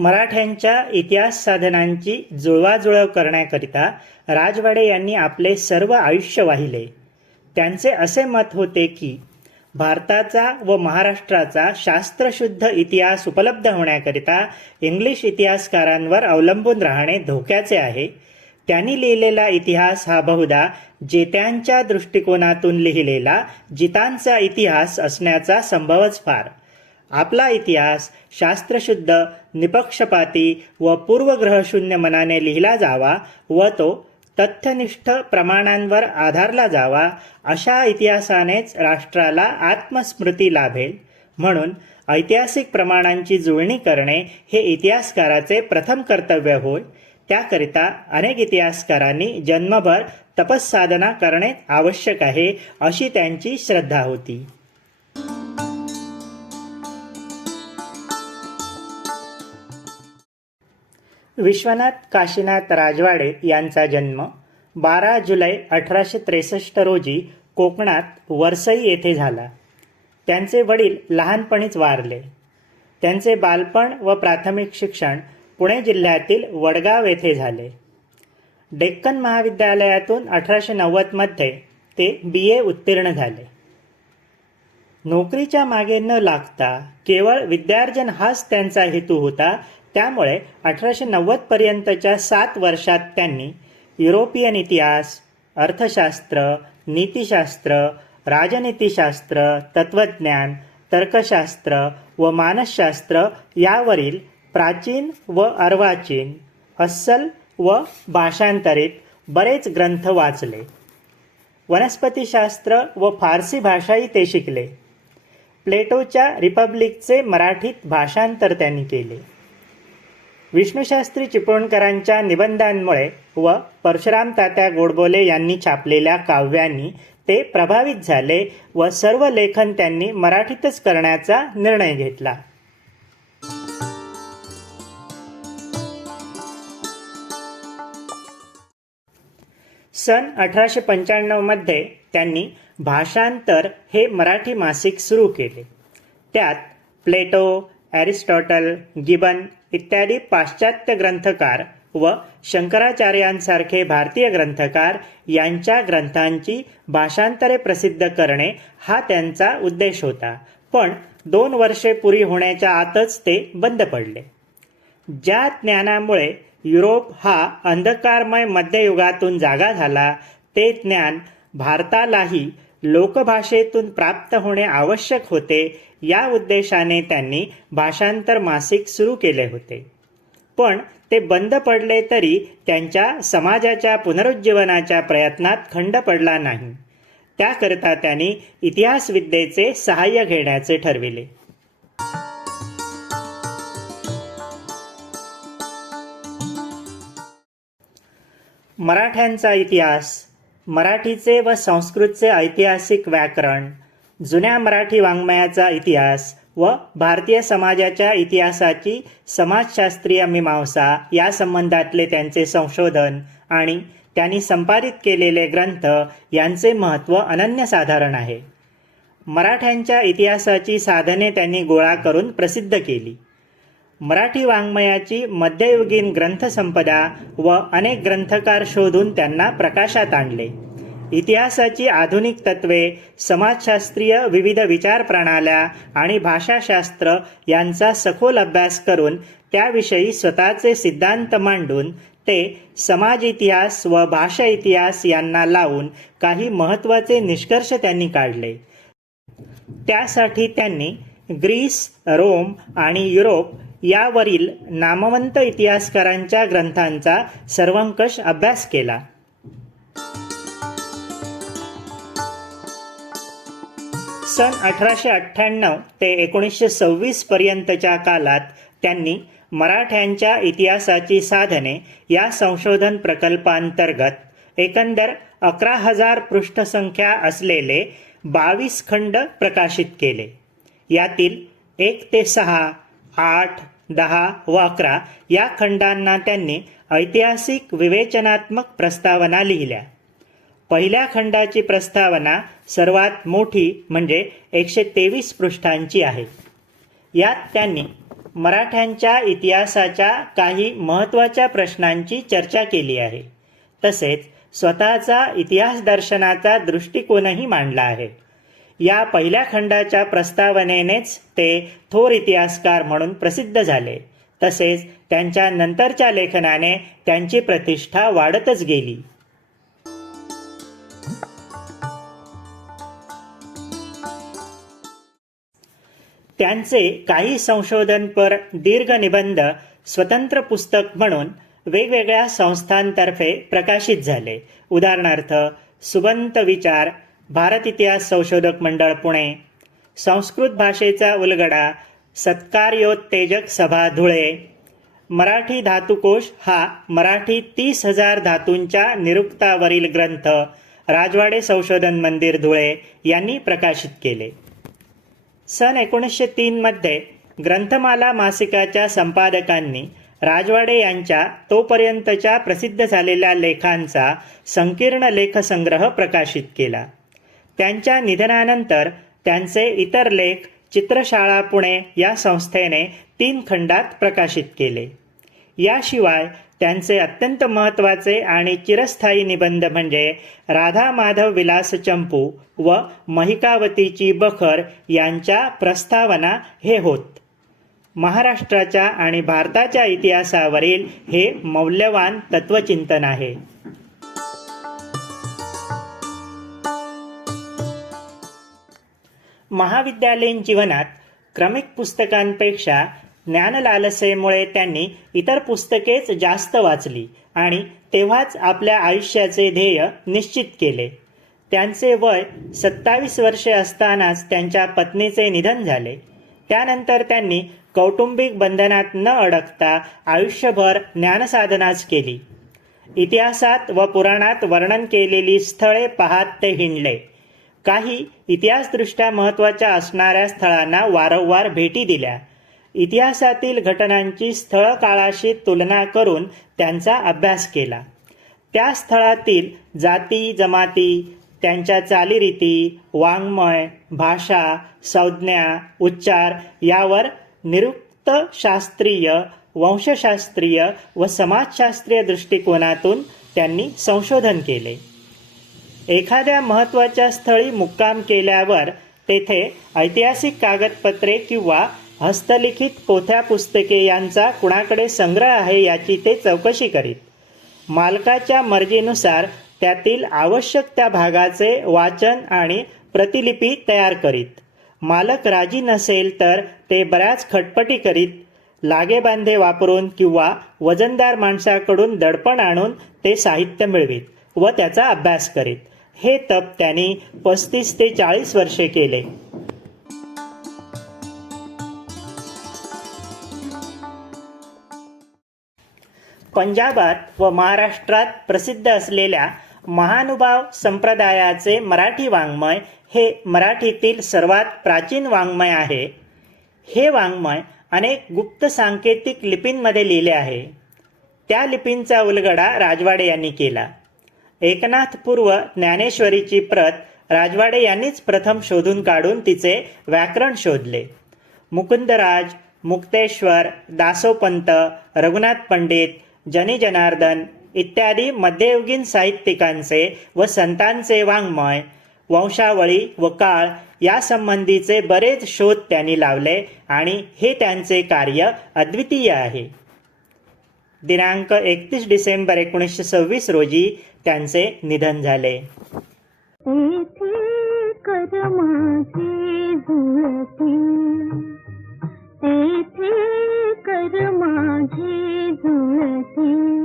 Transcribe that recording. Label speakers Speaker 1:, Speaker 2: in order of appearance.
Speaker 1: मराठ्यांच्या इतिहास साधनांची जुळवाजुळव करण्याकरिता राजवाडे यांनी आपले सर्व आयुष्य वाहिले. त्यांचे असे मत होते की भारताचा व महाराष्ट्राचा शास्त्रशुद्ध इतिहास उपलब्ध होण्याकरिता इंग्लिश इतिहासकारांवर अवलंबून राहणे धोक्याचे आहे. त्यांनी लिहिलेला इतिहास हा बहुधा जेत्यांच्या दृष्टिकोनातून लिहिलेला जितांचा इतिहास असण्याचा संभवच फार. आपला इतिहास शास्त्रशुद्ध निपक्षपाती व पूर्वग्रहशून्य मनाने लिहिला जावा व तो तथ्यनिष्ठ प्रमाणांवर आधारला जावा अशा इतिहासानेच राष्ट्राला आत्मस्मृती लाभेल. म्हणून ऐतिहासिक प्रमाणांची जुळणी करणे हे इतिहासकाराचे प्रथम कर्तव्य होय. त्याकरिता अनेक इतिहासकारांनी जन्मभर तपस्साधना करणे आवश्यक आहे अशी त्यांची श्रद्धा होती. विश्वनाथ काशीनाथ राजवाडे यांचा जन्म बारा जुलै अठराशे त्रेसष्ट रोजी कोकणात वरसई येथे झाला. त्यांचे वडील लहानपणीच वारले. त्यांचे बालपण व प्राथमिक शिक्षण पुणे जिल्ह्यातील वडगाव येथे झाले. डेक्कन महाविद्यालयातून अठराशे नव्वदमध्ये ते बी ए उत्तीर्ण झाले. नोकरीच्या मागे न लागता केवळ विद्यार्जन हाच त्यांचा हेतू होता त्यामुळे अठराशे नव्वदपर्यंतच्या सात वर्षात त्यांनी युरोपियन इतिहास अर्थशास्त्र नीतिशास्त्र राजनीतिशास्त्र तत्त्वज्ञान तर्कशास्त्र व मानसशास्त्र यावरील प्राचीन व अर्वाचीन अस्सल व भाषांतरित बरेच ग्रंथ वाचले. वनस्पतीशास्त्र व फारसी भाषाही ते शिकले. प्लेटोच्या रिपब्लिकचे मराठीत भाषांतर त्यांनी केले. विष्णुशास्त्री चिपळूणकरांच्या निबंधांमुळे व परशुराम तात्या गोडबोले यांनी छापलेल्या काव्यांनी ते प्रभावित झाले व सर्व लेखन त्यांनी मराठीतच करण्याचा निर्णय घेतला. सन अठराशे पंच्याण्णवमध्ये त्यांनी भाषांतर हे मराठी मासिक सुरू केले. त्यात प्लेटो ॲरिस्टॉटल गिबन इत्यादी पाश्चात्य ग्रंथकार व शंकराचार्यांसारखे भारतीय ग्रंथकार यांच्या ग्रंथांची भाषांतरे प्रसिद्ध करणे हा त्यांचा उद्देश होता. पण दोन वर्षे पुरी होण्याच्या आतच ते बंद पडले. ज्या ज्ञानामुळे युरोप हा अंधकारमय मध्ययुगातून जागा झाला ते ज्ञान भारतालाही लोकभाषेतून प्राप्त होणे आवश्यक होते या उद्देशाने त्यांनी भाषांतर मासिक सुरू केले होते. पण ते बंद पडले तरी त्यांच्या समाजाच्या पुनरुज्जीवनाच्या प्रयत्नात खंड पडला नाही. त्याकरता त्यांनी इतिहासविद्येचे सहाय्य घेण्याचे ठरविले. मराठ्यांचा इतिहास मराठीचे व संस्कृतचे ऐतिहासिक व्याकरण जुन्या मराठी वाङ्मयाचा इतिहास व भारतीय समाजाच्या इतिहासाची समाजशास्त्रीय मीमांसा या संबंधातले त्यांचे संशोधन आणि त्यांनी संपादित केलेले ग्रंथ यांचे महत्त्व अनन्यसाधारण आहे. मराठ्यांच्या इतिहासाची साधने त्यांनी गोळा करून प्रसिद्ध केली. मराठी वाङ्मयाची मध्ययुगीन ग्रंथसंपदा व अनेक ग्रंथकार शोधून त्यांना प्रकाशात आणले. इतिहासाची आधुनिक तत्वे समाजशास्त्रीय विविध विचार प्रणाल्या आणि भाषाशास्त्र यांचा सखोल अभ्यास करून त्याविषयी स्वतःचे सिद्धांत मांडून ते समाज इतिहास व भाषा इतिहास यांना लावून काही महत्त्वाचे निष्कर्ष त्यांनी काढले. त्यासाठी त्यांनी ग्रीस रोम आणि युरोप यावरील नामवंत इतिहासकारांच्या ग्रंथांचा सर्वंकष अभ्यास केला. सन अठराशे अठ्ठ्याण्णव ते एकोणीसशे सव्वीस पर्यंतच्या कालात त्यांनी मराठ्यांच्या इतिहासाची साधने या संशोधन प्रकल्पांतर्गत एकंदर अकरा हजार पृष्ठसंख्या असलेले बावीस खंड प्रकाशित केले. यातील एक ते सहा आठ दहा व अकरा या खंडांना त्यांनी ऐतिहासिक विवेचनात्मक प्रस्तावना लिहिल्या. पहिल्या खंडाची प्रस्तावना सर्वात मोठी म्हणजे एकशे तेवीस पृष्ठांची आहे. यात त्यांनी मराठ्यांच्या इतिहासाच्या काही महत्त्वाच्या प्रश्नांची चर्चा केली आहे. तसेच स्वतःचा इतिहास दर्शनाचा दृष्टिकोनही मांडला आहे. या पहिल्या खंडाच्या प्रस्तावनेनेच ते थोर इतिहासकार म्हणून प्रसिद्ध झाले. तसेच त्यांच्या नंतरच्या लेखनाने त्यांची प्रतिष्ठा वाढतच गेली. त्यांचे काही संशोधनपर दीर्घ निबंध स्वतंत्र पुस्तक म्हणून वेगवेगळ्या संस्थांतर्फे प्रकाशित झाले. उदाहरणार्थ सुबंत विचार भारत इतिहास संशोधक मंडळ पुणे संस्कृत भाषेचा उलगडा सत्कार्योत्तेजक सभा धुळे मराठी धातुकोश हा मराठी तीस हजार धातूंच्या निरुक्तावरील ग्रंथ राजवाडे संशोधन मंदिर धुळे यांनी प्रकाशित केले. सन एकोणीसशे तीनमध्ये ग्रंथमाला मासिकाच्या संपादकांनी राजवाडे यांच्या तोपर्यंतच्या प्रसिद्ध झालेल्या लेखांचा संकीर्ण लेखसंग्रह प्रकाशित केला. त्यांच्या निधनानंतर त्यांचे इतर लेख चित्रशाळा पुणे या संस्थेने तीन खंडात प्रकाशित केले. याशिवाय त्यांचे अत्यंत महत्त्वाचे आणि चिरस्थायी निबंध म्हणजे राधा माधव विलास चंपू व महिकावतीची बखर यांच्या प्रस्तावना हे होत. महाराष्ट्राच्या आणि भारताच्या इतिहासावरील हे मौल्यवान तत्वचिंतन आहे. महाविद्यालयीन जीवनात क्रमिक पुस्तकांपेक्षा ज्ञानलालसेमुळे त्यांनी इतर पुस्तकेच जास्त वाचली आणि तेव्हाच आपल्या आयुष्याचे ध्येय निश्चित केले. त्यांचे वय सत्तावीस वर्षे असतानाच त्यांच्या पत्नीचे निधन झाले. त्यानंतर त्यांनी कौटुंबिक बंधनात न अडकता आयुष्यभर ज्ञानसाधनाच केली. इतिहासात व पुराणात वर्णन केलेली स्थळे पाहत ते हिंडले. काही इतिहासदृष्ट्या महत्त्वाच्या असणाऱ्या स्थळांना वारंवार भेटी दिल्या. इतिहासातील घटनांची स्थळ काळाशी तुलना करून त्यांचा अभ्यास केला. त्या स्थळातील जाती जमाती त्यांच्या चालीरीती वाङ्मय भाषा संज्ञा उच्चार यावर निरुक्त शास्त्रीय वंशशास्त्रीय व समाजशास्त्रीय दृष्टिकोनातून त्यांनी संशोधन केले. एखाद्या महत्त्वाच्या स्थळी मुक्काम केल्यावर तेथे ऐतिहासिक कागदपत्रे किंवा हस्तलिखित पोथ्या पुस्तके यांचा कुणाकडे संग्रह आहे याची ते चौकशी करीत. मालकाच्या मर्जीनुसार त्यातील आवश्यक त्या भागाचे वाचन आणि प्रतिलिपी तयार करीत. मालक राजी नसेल तर ते बऱ्याच खटपटी करीत. लागेबांधे वापरून किंवा वजनदार माणसाकडून दडपण आणून ते साहित्य मिळवीत व त्याचा अभ्यास करीत. हे तप त्यांनी पस्तीस ते चाळीस वर्षे केले. पंजाबात व महाराष्ट्रात प्रसिद्ध असलेल्या महानुभाव संप्रदायाचे मराठी वाङ्मय हे मराठीतील सर्वात प्राचीन वाङ्मय आहे. हे वाङ्मय अनेक गुप्त सांकेतिक लिपींमध्ये लिहिले आहे. त्या लिपींचा उलगडा राजवाडे यांनी केला. एकनाथपूर्व ज्ञानेश्वरीची प्रत राजवाडे यांनीच प्रथम शोधून काढून तिचे व्याकरण शोधले. मुकुंदराज मुक्तेश्वर दासोपंत रघुनाथ पंडित जनी जनार्दन इत्यादी मध्ययुगीन साहित्यिकांचे व संतांचे वाङ्मय वंशावळी व काळ यासंबंधीचे बरेच शोध त्यांनी लावले आणि हे त्यांचे कार्य अद्वितीय आहे. दिनांक एकतीस डिसेंबर एकोणीसशे सव्वीस रोजी त्यांचे निधन झाले. माझी Mm-hmm.